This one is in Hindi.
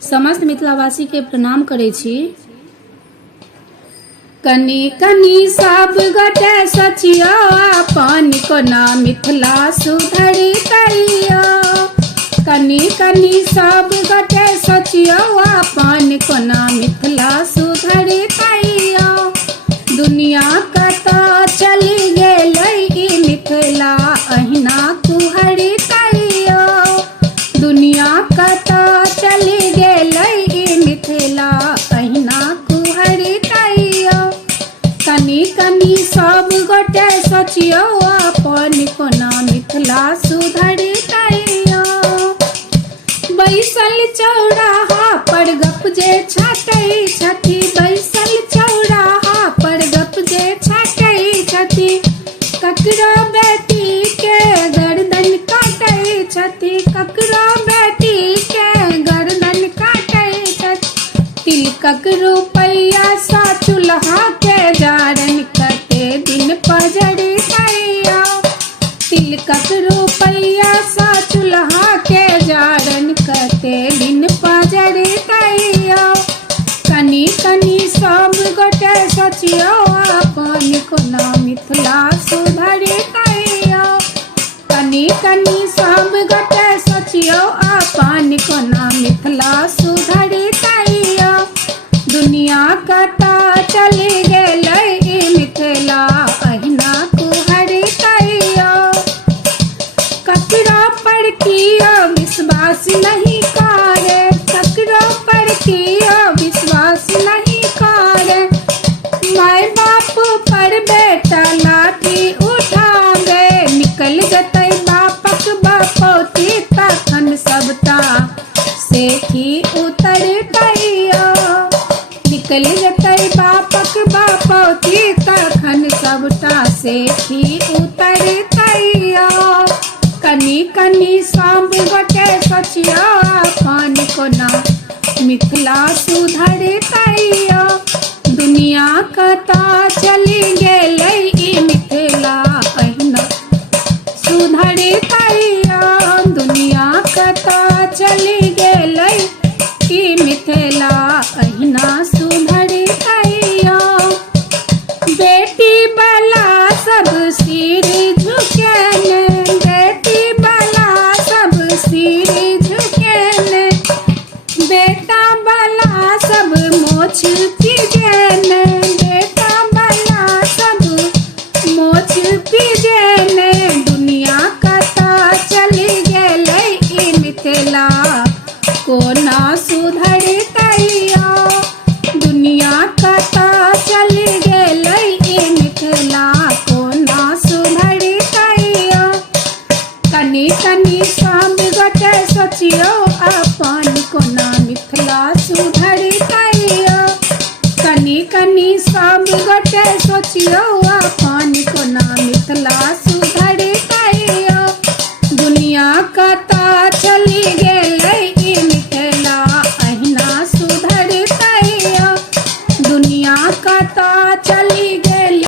समस्त मिथिलावासी के प्रणाम करे छी। कनी कनी सब गोटे सचियो अपन कोना मिथिला सुधरतैयो। कनी कनी सब गोटे सचियो अपन कोना मिथिला सुधरतैयो। दुनिया कतऽ चलि गेलै ई मिथिला अहिना कुहरतैयो। दुनिया कतऽ चलि गेलै ई मिथिला अहिना कुहरतैयो। कनी कनी सब गोटे सोचियो अपन कोना मिथिला सुधरतैयो। बैसल चौराहा पर गप जे छाटै छथि, बैसल चौराहा पर गप जे छाटै छथि। ककरो बेटी के गर्दन काटै छथि, ककरो बेटी के गर्दन काटै छथि। तिलकक रुपैया सा चूल्हा के जारन कते दिन पजरतैयो। तिलकक रुपैया सा चूल्हा के जारन कते दिन पजरतैयो। कनी कनी सब गोटे सोचियो अपन कोना मिथिला सुधरतैयो। कनी कनी सब गोटे सोचियो अपन कोना मिथिला सुधरतैयो। दुनिया कतऽ चलि गेलै ई मिथिला अहिना कुहरतैयो। ककरो पर कियो विश्वास नहीं करे, ककरो पर कियो विश्वास नहीं करे। माय बाप पर बेटा लाठी उठावे, निकल जतै बापक बपौती तखन सबटा से ही उतरतैयो। निकल जतै बापक बपौती तखन सबटा से ही उतरतैयो। कनी कनी सब गोटे सोचियो अपन कोना मिथिला सुधरतैयो। दुनिया कतऽ चलि गेलै ई मिथिला अहिना सुधरतैयो। दुनिया कतऽ चलि गेलै ई मिथिला अहिना सुधरतैयो। बेटी वाला सब सिर झुकेने, बेटी वाला सब सिर झुकेने। बेटा वाला सब मोछ पिजेने, बेटा वाला सब मोछ पिजेने। दुनिया कतऽ चलि गेलै ई मिथिला कोना सुधरतैयो। दुनिया कतऽ चलि गेलै ई मिथिला कोना सुधरतैयो। कनी कनी सब गोटे सोचियो अपन कोना मिथिला सुधरतैयो। कनी कनी सब गोटे सोचियो अपन